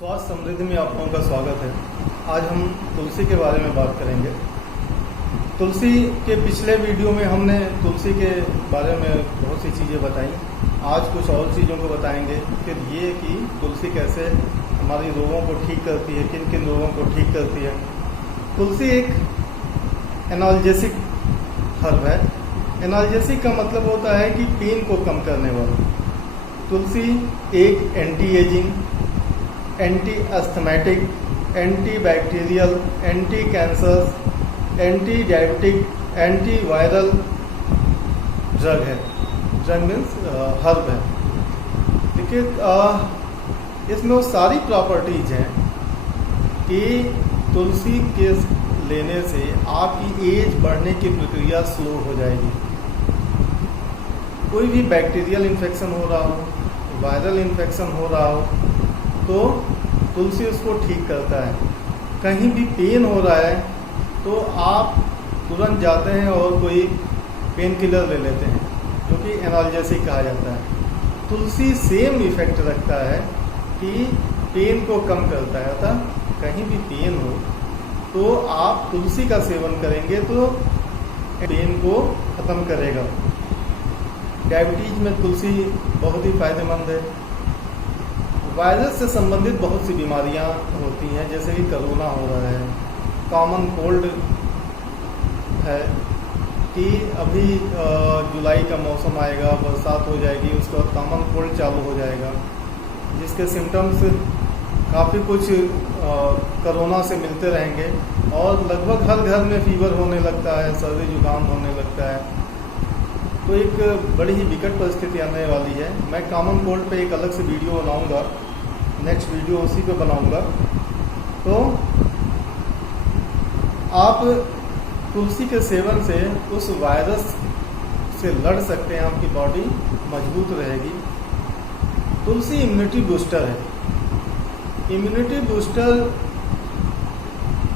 स्वास्थ्य समृद्धि में आप लोगों का स्वागत है। आज हम तुलसी के बारे में बात करेंगे। तुलसी के पिछले वीडियो में हमने तुलसी के बारे में बहुत सी चीज़ें बताई। आज कुछ और चीज़ों को बताएंगे। फिर ये कि तुलसी कैसे हमारी रोगों को ठीक करती है, किन किन रोगों को ठीक करती है। तुलसी एक एनाल्जेसिक हर्ब है। एनाल्जेसिक का मतलब होता है कि पेन को कम करने वाला। तुलसी एक anti ageing, anti asthmatic, anti bacterial, anti cancer, anti diabetic, anti viral drug है। ड्रग मीन्स हर्ब है। देखिए इसमें वो सारी प्रॉपर्टीज हैं कि तुलसी के लेने से आपकी एज बढ़ने की प्रक्रिया स्लो हो जाएगी। कोई भी बैक्टीरियल इन्फेक्शन हो रहा हो, वायरल इन्फेक्शन हो रहा हो, तो तुलसी उसको ठीक करता है। कहीं भी पेन हो रहा है तो आप तुरंत जाते हैं और कोई पेन किलर ले लेते हैं, जो कि एनाल्जेसिक कहा जाता है। तुलसी सेम इफेक्ट रखता है कि पेन को कम करता है। अतः कहीं भी पेन हो तो आप तुलसी का सेवन करेंगे तो पेन को ख़त्म करेगा। डायबिटीज में तुलसी बहुत ही फायदेमंद है। वायरस से संबंधित बहुत सी बीमारियां होती हैं, जैसे कि कोरोना हो रहा है, कॉमन कोल्ड है कि अभी जुलाई का मौसम आएगा, बरसात हो जाएगी, उसके बाद कॉमन कोल्ड चालू हो जाएगा, जिसके सिम्टम्स काफ़ी कुछ कोरोना से मिलते रहेंगे और लगभग हर घर में फीवर होने लगता है, सर्दी जुकाम होने लगता है। तो एक बड़ी ही विकट परिस्थिति आने वाली है। मैं कॉमन कोल्ड पे एक अलग से वीडियो बनाऊंगा, नेक्स्ट वीडियो उसी पे बनाऊंगा। तो आप तुलसी के सेवन से उस वायरस से लड़ सकते हैं, आपकी बॉडी मजबूत रहेगी। तुलसी इम्यूनिटी बूस्टर है। इम्यूनिटी बूस्टर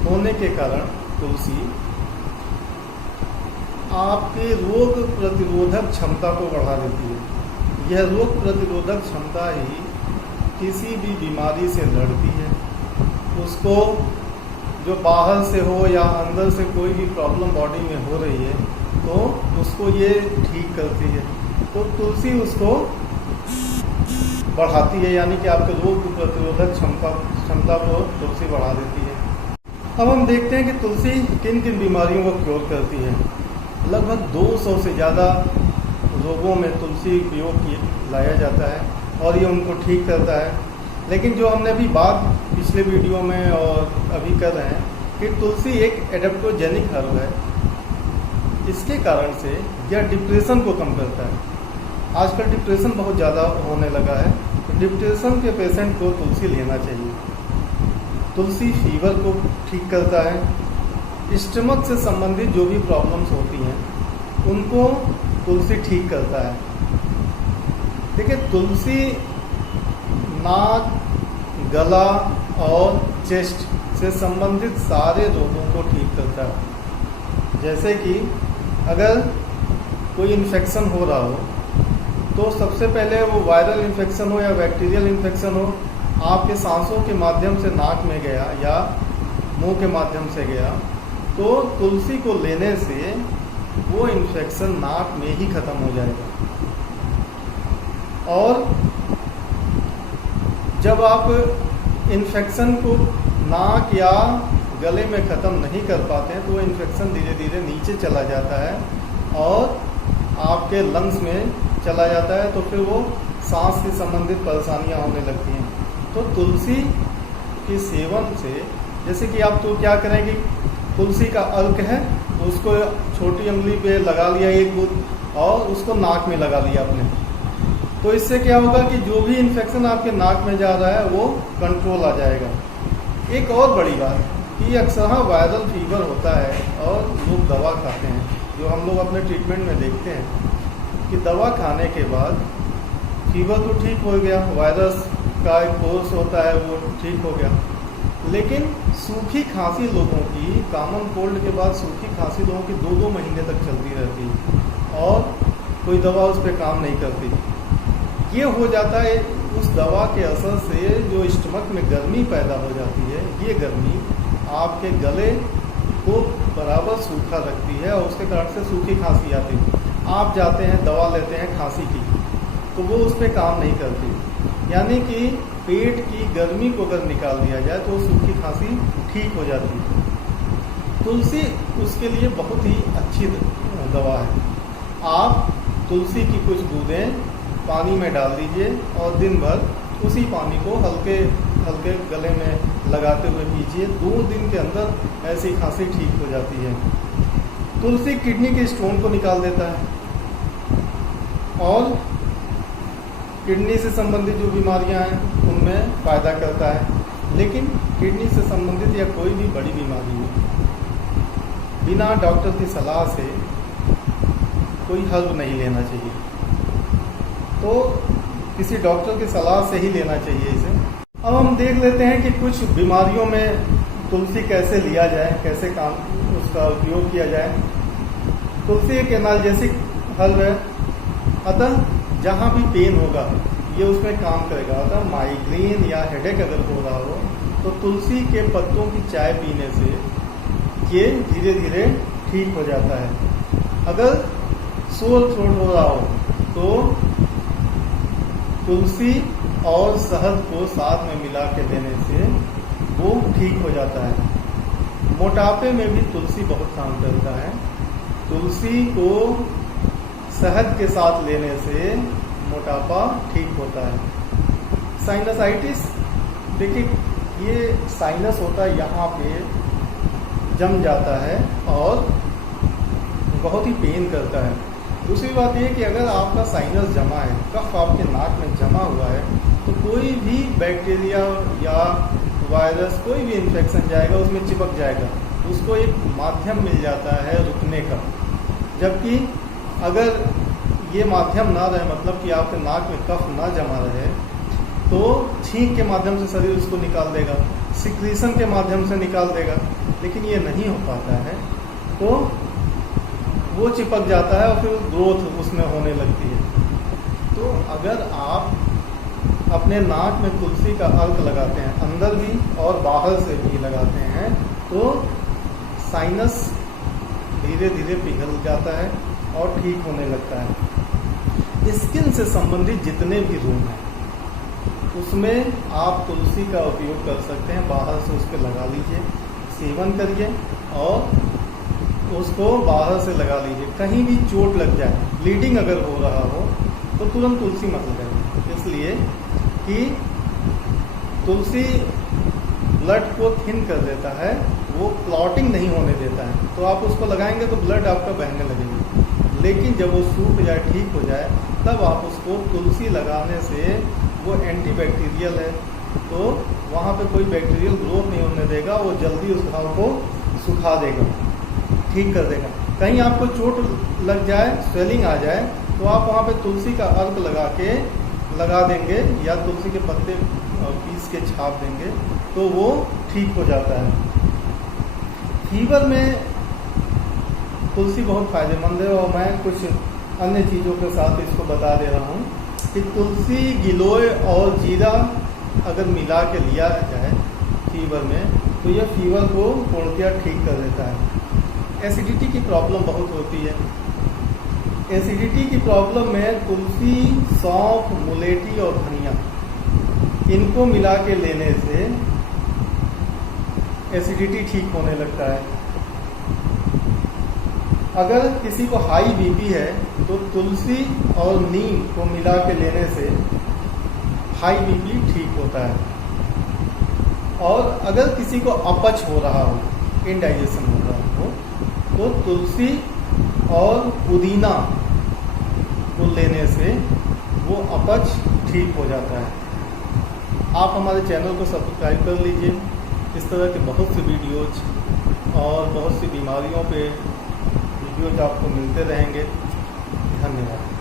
होने के कारण तुलसी आपके रोग प्रतिरोधक क्षमता को बढ़ा देती है। यह रोग प्रतिरोधक क्षमता ही किसी भी बीमारी से लड़ती है। उसको जो बाहर से हो या अंदर से कोई भी प्रॉब्लम बॉडी में हो रही है तो उसको ये ठीक करती है। तो तुलसी उसको बढ़ाती है, यानी कि आपके रोग प्रतिरोधक क्षमता को तुलसी बढ़ा देती है। अब हम देखते हैं कि तुलसी किन किन बीमारियों को क्योर करती है। लगभग 200 से ज़्यादा रोगों में तुलसी उपयोग लाया जाता है और ये उनको ठीक करता है। लेकिन जो हमने अभी बात पिछले वीडियो में और अभी कर रहे हैं कि तुलसी एक एडेप्टोजेनिक हर्ब है। इसके कारण से यह डिप्रेशन को कम करता है। आजकल डिप्रेशन बहुत ज़्यादा होने लगा है, तो डिप्रेशन के पेशेंट को तुलसी लेना चाहिए। तुलसी फीवर को ठीक करता है। स्टमक से संबंधित जो भी प्रॉब्लम्स होती हैं उनको तुलसी ठीक करता है। देखिए तुलसी नाक, गला और चेस्ट से संबंधित सारे रोगों को ठीक करता है। जैसे कि अगर कोई इन्फेक्शन हो रहा हो तो सबसे पहले वो वायरल इन्फेक्शन हो या बैक्टीरियल इन्फेक्शन हो, आपके सांसों के माध्यम से नाक में गया या मुंह के माध्यम से गया, तो तुलसी को लेने से वो इन्फेक्शन नाक में ही खत्म हो जाएगा। और जब आप इन्फेक्शन को नाक या गले में ख़त्म नहीं कर पाते हैं तो वो इन्फेक्शन धीरे धीरे नीचे चला जाता है और आपके लंग्स में चला जाता है, तो फिर वो सांस से संबंधित परेशानियां होने लगती हैं। तो तुलसी के सेवन से, जैसे कि आप तो क्या करेंगे, तुलसी का अर्क है उसको छोटी उंगली पे लगा लिया एक बूंद और उसको नाक में लगा लिया आपने, तो इससे क्या होगा कि जो भी इन्फेक्शन आपके नाक में जा रहा है वो कंट्रोल आ जाएगा। एक और बड़ी बात कि अक्सर वायरल फीवर होता है और लोग दवा खाते हैं, जो हम लोग अपने ट्रीटमेंट में देखते हैं कि दवा खाने के बाद फीवर तो ठीक हो गया, वायरस का एक कोर्स होता है वो ठीक हो गया, लेकिन सूखी खांसी लोगों की, कॉमन कोल्ड के बाद सूखी खांसी लोगों की 2-2 महीने तक चलती रहती है और कोई दवा उस पर काम नहीं करती। ये हो जाता है उस दवा के असर से जो स्टमक में गर्मी पैदा हो जाती है, ये गर्मी आपके गले को बराबर सूखा रखती है और उसके कारण से सूखी खांसी आती है। आप जाते हैं दवा लेते हैं खांसी की, तो वो उस पर काम नहीं करती। यानी कि पेट की गर्मी को अगर निकाल दिया जाए तो सूखी खांसी ठीक हो जाती है। तुलसी उसके लिए बहुत ही अच्छी दवा है। आप तुलसी की कुछ बूंदें पानी में डाल दीजिए और दिन भर उसी पानी को हल्के हल्के गले में लगाते हुए पीजिए। 2 दिन के अंदर ऐसी खांसी ठीक हो जाती है। तुलसी किडनी के स्टोन को निकाल देता है और किडनी से संबंधित जो बीमारियां हैं उनमें फ़ायदा करता है। लेकिन किडनी से संबंधित या कोई भी बड़ी बीमारी में बिना डॉक्टर की सलाह से कोई हर्ब नहीं लेना चाहिए, तो किसी डॉक्टर की सलाह से ही लेना चाहिए इसे। अब हम देख लेते हैं कि कुछ बीमारियों में तुलसी कैसे लिया जाए, कैसे काम उसका उपयोग किया जाए। तुलसी एक एनाल्जेसिक हर्ब है, अतः जहाँ भी पेन होगा ये उसमें काम करेगा। अतः माइग्रेन या हेडेक अगर हो रहा हो तो तुलसी के पत्तों की चाय पीने से ये धीरे धीरे ठीक हो जाता है। अगर सोर थ्रोट हो रहा हो तो तुलसी और शहद को साथ में मिला के लेने से वो ठीक हो जाता है। मोटापे में भी तुलसी बहुत काम करता है। तुलसी को शहद के साथ लेने से मोटापा ठीक होता है। साइनसाइटिस, देखिए ये साइनस होता है, यहाँ पे जम जाता है और बहुत ही पेन करता है। दूसरी बात यह कि अगर आपका साइनस जमा है, कफ आपके नाक में जमा हुआ है, तो कोई भी बैक्टीरिया या वायरस, कोई भी इन्फेक्शन जाएगा उसमें चिपक जाएगा, उसको एक माध्यम मिल जाता है रुकने का। जबकि अगर ये माध्यम ना रहे, मतलब कि आपके नाक में कफ ना जमा रहे, तो छींक के माध्यम से शरीर उसको निकाल देगा, सिक्रीशन के माध्यम से निकाल देगा। लेकिन ये नहीं हो पाता है तो वो चिपक जाता है और फिर ग्रोथ उसमें होने लगती है। तो अगर आप अपने नाक में तुलसी का अर्क लगाते हैं, अंदर भी और बाहर से भी लगाते हैं, तो साइनस धीरे धीरे पिघल जाता है और ठीक होने लगता है। स्किन से संबंधित जितने भी रोग हैं उसमें आप तुलसी का उपयोग कर सकते हैं। बाहर से उस पर लगा लीजिए, सेवन करिए और उसको बाहर से लगा लीजिए। कहीं भी चोट लग जाए, ब्लीडिंग अगर हो रहा हो तो तुरंत तुलसी मत लगाइए, इसलिए कि तुलसी ब्लड को थिन कर देता है, वो क्लॉटिंग नहीं होने देता है। तो आप उसको लगाएंगे तो ब्लड आपका बहने लगेगा। लेकिन जब वो सूख जाए, ठीक हो जाए, तब आप उसको तुलसी लगाने से वो एंटीबैक्टीरियल है, तो वहाँ पे कोई बैक्टीरियल ग्रोथ नहीं होने देगा, वो जल्दी उस घाव को सुखा देगा, ठीक कर देगा। कहीं आपको चोट लग जाए, स्वेलिंग आ जाए, तो आप वहाँ पे तुलसी का अर्क लगा देंगे या तुलसी के पत्ते पीस के छाप देंगे तो वो ठीक हो जाता है। फीवर में तुलसी बहुत फायदेमंद है और मैं कुछ अन्य चीज़ों के साथ इसको बता दे रहा हूँ कि तुलसी, गिलोय और जीरा अगर मिला के लिया जाए फीवर में तो यह फीवर को पूर्णतः ठीक कर देता है। एसिडिटी की प्रॉब्लम बहुत होती है। एसिडिटी की प्रॉब्लम में तुलसी, सौंफ, मुलेठी और धनिया, इनको मिला के लेने से एसिडिटी ठीक होने लगता है। अगर किसी को हाई बीपी है तो तुलसी और नीम को मिला के लेने से हाई बीपी ठीक होता है। और अगर किसी को अपच हो रहा हो, इंडाइजेशन हो रहा हो, तो तुलसी और पुदीना को लेने से वो अपच ठीक हो जाता है। आप हमारे चैनल को सब्सक्राइब कर लीजिए। इस तरह के बहुत से वीडियोज और बहुत सी बीमारियों पे वीडियोज आपको मिलते रहेंगे। धन्यवाद।